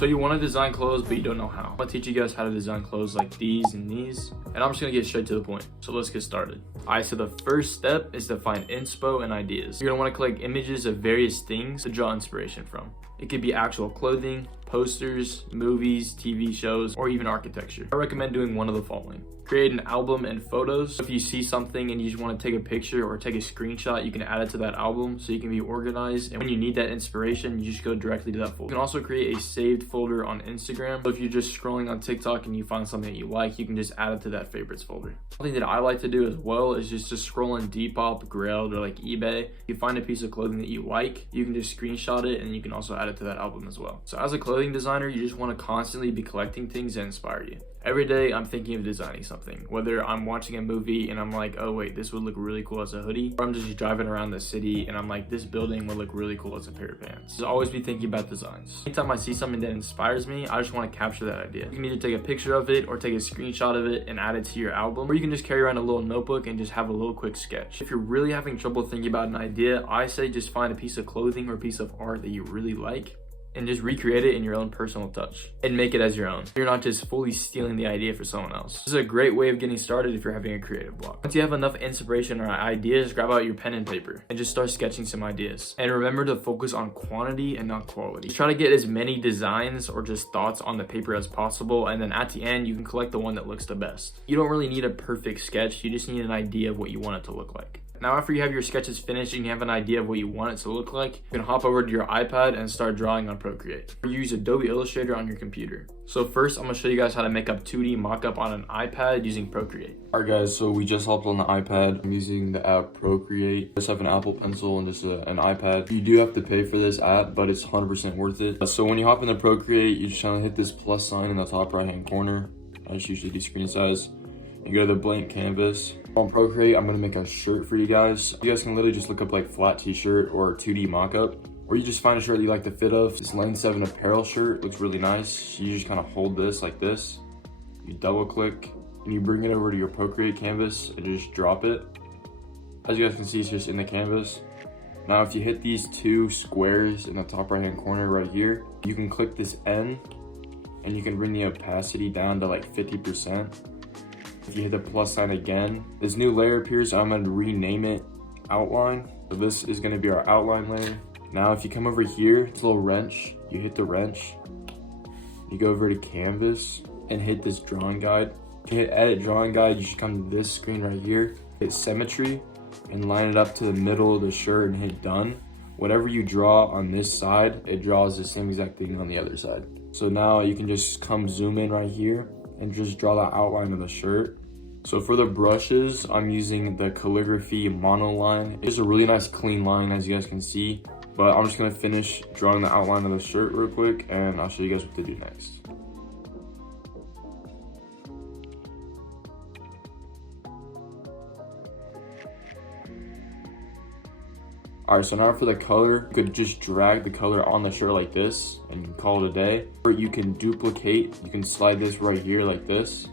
So you want to design clothes, but you don't know how. I'm gonna teach you guys how to design clothes like these and these, and I'm just gonna get straight to the point. So let's get started. Alright, so the first step is to find inspo and ideas. You're gonna want to collect images of various things to draw inspiration from. It could be actual clothing, posters, movies, TV shows, or even architecture. I recommend doing one of the following. Create an album and photos. If you see something and you just want to take a picture or take a screenshot, you can add it to that album so you can be organized. And when you need that inspiration, you just go directly to that folder. You can also create a saved folder on Instagram. So if you're just scrolling on TikTok and you find something that you like, you can just add it to that favorites folder. Something that I like to do as well is just to scroll on Depop, Grailed, or like eBay. If you find a piece of clothing that you like, you can just screenshot it and you can also add it to that album as well. So as a clothing designer, you just want to constantly be collecting things that inspire you. Every day I'm thinking of designing something, whether I'm watching a movie and I'm like, oh wait, this would look really cool as a hoodie, or I'm just driving around the city and I'm like, this building would look really cool as a pair of pants. So always be thinking about designs. Anytime I see something that inspires me, I just want to capture that idea. You can either take a picture of it or take a screenshot of it and add it to your album, or you can just carry around a little notebook and just have a little quick sketch. If you're really having trouble thinking about an idea, I say just find a piece of clothing or a piece of art that you really like and just recreate it in your own personal touch and make it as your own. You're not just fully stealing the idea for someone else. This is a great way of getting started if you're having a creative block. Once you have enough inspiration or ideas, grab out your pen and paper and just start sketching some ideas. And remember to focus on quantity and not quality. Try to get as many designs or just thoughts on the paper as possible, and then at the end, you can collect the one that looks the best. You don't really need a perfect sketch, you just need an idea of what you want it to look like. Now, after you have your sketches finished and you have an idea of what you want it to look like, you can hop over to your iPad and start drawing on Procreate. Or use Adobe Illustrator on your computer. So first, I'm gonna show you guys how to make up 2D mockup on an iPad using Procreate. Alright guys, so we just hopped on the iPad. I'm using the app Procreate. I just have an Apple Pencil and just an iPad. You do have to pay for this app, but it's 100% worth it. So when you hop into Procreate, you just try to hit this plus sign in the top right hand corner. I just usually do screen size. You go to the blank canvas. On Procreate, I'm gonna make a shirt for you guys. You guys can literally just look up like flat t-shirt or 2D mockup, or you just find a shirt that you like the fit of. This Lane 7 apparel shirt looks really nice. You just kind of hold this like this. You double click and you bring it over to your Procreate canvas and just drop it. As you guys can see, it's just in the canvas. Now, if you hit these two squares in the top right hand corner right here, you can click this N and you can bring the opacity down to like 50%. If you hit the plus sign again, this new layer appears. I'm going to rename it outline. So this is going to be our outline layer. Now, if you come over here, it's a little wrench. You hit the wrench. You go over to canvas and hit this drawing guide. To hit edit drawing guide, you should come to this screen right here. Hit symmetry and line it up to the middle of the shirt and hit done. Whatever you draw on this side, it draws the same exact thing on the other side. So now you can just come zoom in right here and just draw the outline of the shirt. So for the brushes, I'm using the calligraphy mono line. It's a really nice clean line, as you guys can see, but I'm just gonna finish drawing the outline of the shirt real quick and I'll show you guys what to do next. Alright, so now for the color, you could just drag the color on the shirt like this and call it a day. Or you can duplicate, you can slide this right here like this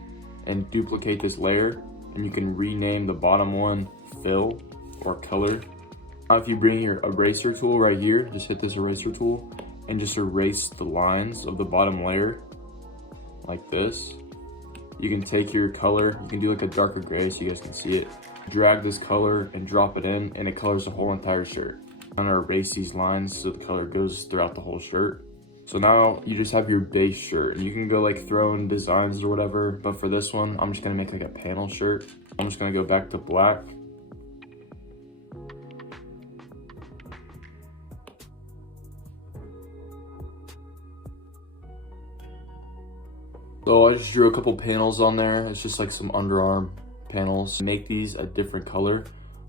and duplicate this layer, and you can rename the bottom one fill or color. Now if you bring your eraser tool right here, just hit this eraser tool and just erase the lines of the bottom layer like this. You can take your color, you can do like a darker gray so you guys can see it. Drag this color and drop it in and it colors the whole entire shirt. I'm gonna erase these lines so the color goes throughout the whole shirt. So now you just have your base shirt. You can go like throw in designs or whatever, but for this one, I'm just gonna make like a panel shirt. I'm just gonna go back to black. So I just drew a couple panels on there. It's just like some underarm panels. Make these a different color.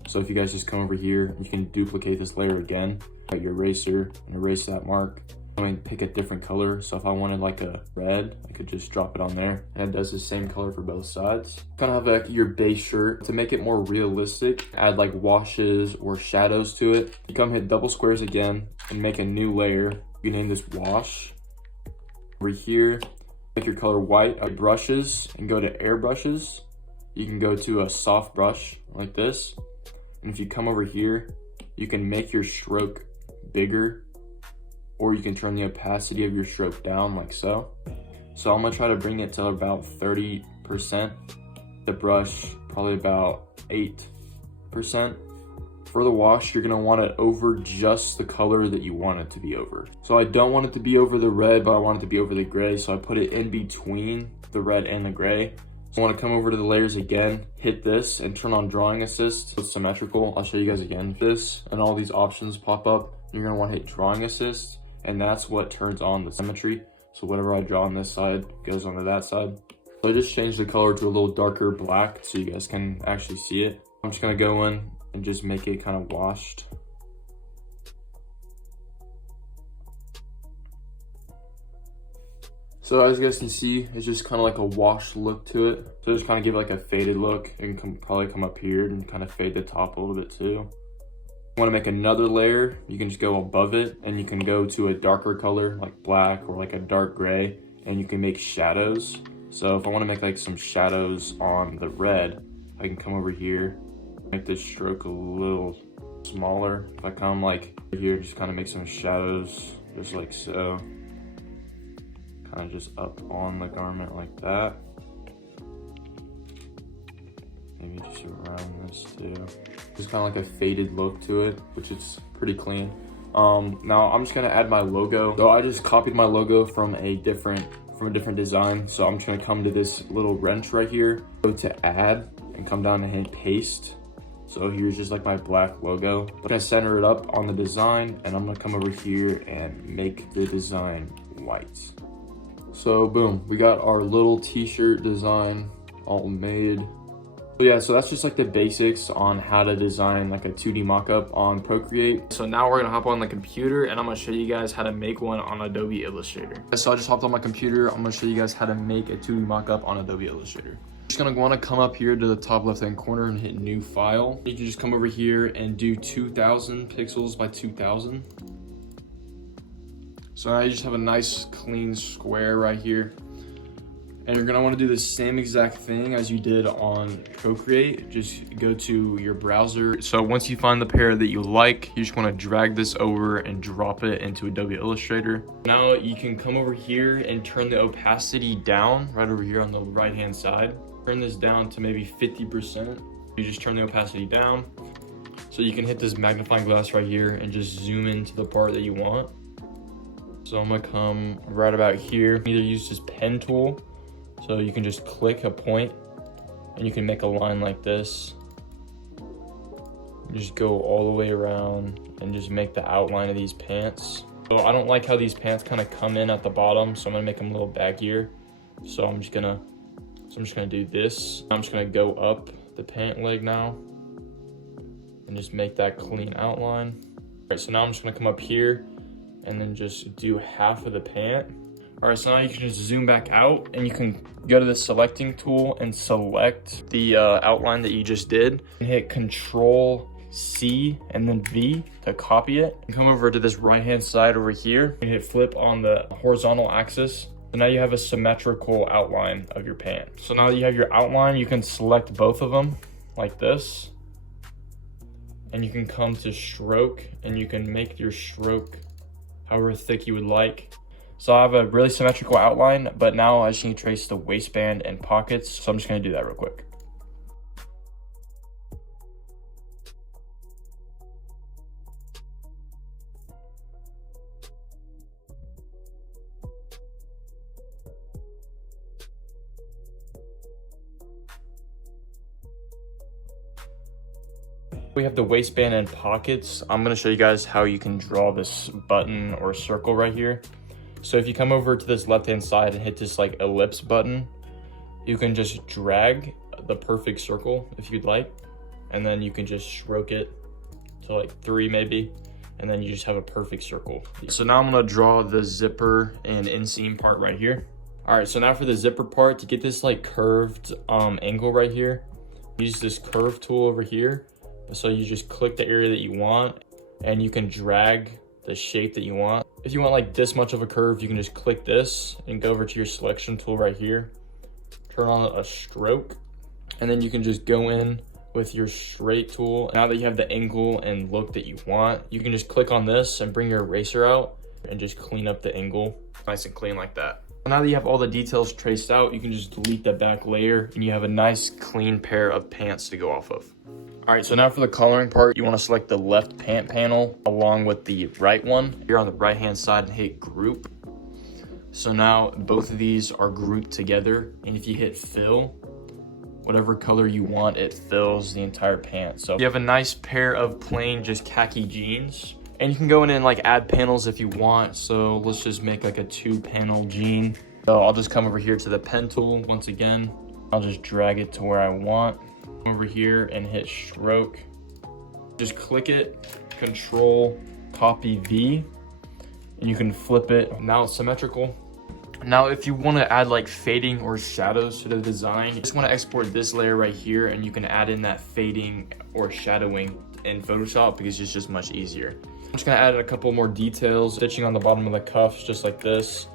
So if you guys just come over here, you can duplicate this layer again. Got your eraser and erase that mark. I'm gonna pick a different color. So if I wanted like a red, I could just drop it on there. And it does the same color for both sides. Kind of have like your base shirt. To make it more realistic, add like washes or shadows to it. You come hit double squares again and make a new layer. You can name this wash. Over here, make your color white. Brushes and go to airbrushes. You can go to a soft brush like this. And if you come over here, you can make your stroke bigger or you can turn the opacity of your stroke down like so. So I'm gonna try to bring it to about 30%. The brush, probably about 8%. For the wash, you're gonna want it over just the color that you want it to be over. So I don't want it to be over the red, but I want it to be over the gray. So I put it in between the red and the gray. So I wanna come over to the layers again, hit this and turn on drawing assist. It's symmetrical. I'll show you guys again. This and all these options pop up. You're gonna wanna hit drawing assist, and that's what turns on the symmetry. So whatever I draw on this side goes onto that side. So I just changed the color to a little darker black so you guys can actually see it. I'm just gonna go in and just make it kind of washed. So as you guys can see, it's just kind of like a washed look to it. So just kind of give it like a faded look, and probably come up here and kind of fade the top a little bit too. If you want to make another layer, you can just go above it and you can go to a darker color like black or like a dark gray, and you can make shadows. So if I want to make like some shadows on the red, I can come over here, make this stroke a little smaller. If I come like here, just kind of make some shadows just like so. Kind of just up on the garment like that. Maybe just around this too. Just kind of like a faded look to it, which is pretty clean. Now I'm just gonna add my logo. So I just copied my logo from a different design. So I'm just gonna come to this little wrench right here, go to add, and come down and hit paste. So here's just like my black logo. I'm gonna center it up on the design, and I'm gonna come over here and make the design white. So boom, we got our little t-shirt design all made. So yeah, so that's just like the basics on how to design like a 2D mockup on Procreate. So now we're gonna hop on the computer and I'm gonna show you guys how to make one on Adobe Illustrator. So I just hopped on my computer. I'm gonna show you guys how to make a 2D mockup on Adobe Illustrator. Just gonna wanna come up here to the top left-hand corner and hit new file. You can just come over here and do 2000 pixels by 2000. So now you just have a nice clean square right here. And you're gonna wanna do the same exact thing as you did on Procreate. Just go to your browser. So once you find the pair that you like, you just wanna drag this over and drop it into Adobe Illustrator. Now you can come over here and turn the opacity down right over here on the right-hand side. Turn this down to maybe 50%. You just turn the opacity down. So you can hit this magnifying glass right here and just zoom into the part that you want. So I'm gonna come right about here. Either use this pen tool. So you can just click a point and you can make a line like this. Just go all the way around and just make the outline of these pants. So I don't like how these pants kind of come in at the bottom, so I'm gonna make them a little baggier. So I'm just gonna do this. I'm just gonna go up the pant leg now and just make that clean outline. All right, so now I'm just gonna come up here and then just do half of the pant. All right, so now you can just zoom back out and you can go to the selecting tool and select the outline that you just did and hit Control C and then V to copy it. And come over to this right-hand side over here and hit flip on the horizontal axis. So now you have a symmetrical outline of your pant. So now that you have your outline, you can select both of them like this. And you can come to stroke and you can make your stroke however thick you would like. So I have a really symmetrical outline, but now I just need to trace the waistband and pockets. So I'm just gonna do that real quick. We have the waistband and pockets. I'm gonna show you guys how you can draw this button or circle right here. So if you come over to this left-hand side and hit this like ellipse button, you can just drag the perfect circle if you'd like. And then you can just stroke it to like 3 maybe. And then you just have a perfect circle. So now I'm gonna draw the zipper and inseam part right here. All right, so now for the zipper part, to get this like curved angle right here, use this curve tool over here. So you just click the area that you want and you can drag the shape that you want. If you want like this much of a curve, you can just click this and go over to your selection tool right here. Turn on a stroke and then you can just go in with your straight tool. Now that you have the angle and look that you want, you can just click on this and bring your eraser out and just clean up the angle nice and clean like that. Now that you have all the details traced out, you can just delete the back layer and you have a nice clean pair of pants to go off of. All right, so now for the coloring part, you want to select the left pant panel along with the right one. Here on the right hand side and hit group. So now both of these are grouped together, and if you hit fill, whatever color you want, it fills the entire pant. So you have a nice pair of plain just khaki jeans, and you can go in and like add panels if you want. So let's just make like a 2-panel jean. So I'll just come over here to the pen tool once again. I'll just drag it to where I want. Over here and hit stroke. Just click it, Control, copy V, and you can flip it. Now it's symmetrical. Now if you want to add like fading or shadows to the design, you just want to export this layer right here, and you can add in that fading or shadowing in Photoshop because it's just much easier. I'm just going to add a couple more details, stitching on the bottom of the cuffs just like this.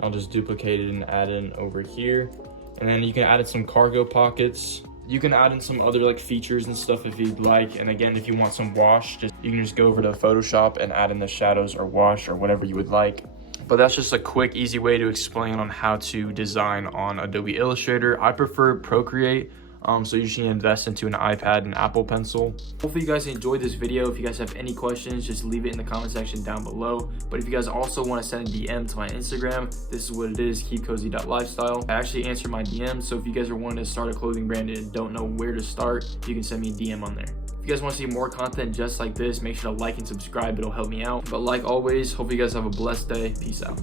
I'll just duplicate it and add in over here, and then you can add in some cargo pockets. You can add in some other like features and stuff if you'd like. And again, if you want some wash, you can just go over to Photoshop and add in the shadows or wash or whatever you would like. But that's just a quick, easy way to explain on how to design on Adobe Illustrator. I prefer Procreate, so you should invest into an iPad and Apple Pencil. Hopefully you guys enjoyed this video. If you guys have any questions, just leave it in the comment section down below. But if you guys also want to send a DM to my Instagram, this is what it is, keepcozy.lifestyle. I actually answer my DMs, so if you guys are wanting to start a clothing brand and don't know where to start, you can send me a DM on there. If you guys want to see more content just like this, make sure to like and subscribe. It'll help me out. But like always, hope you guys have a blessed day. Peace out.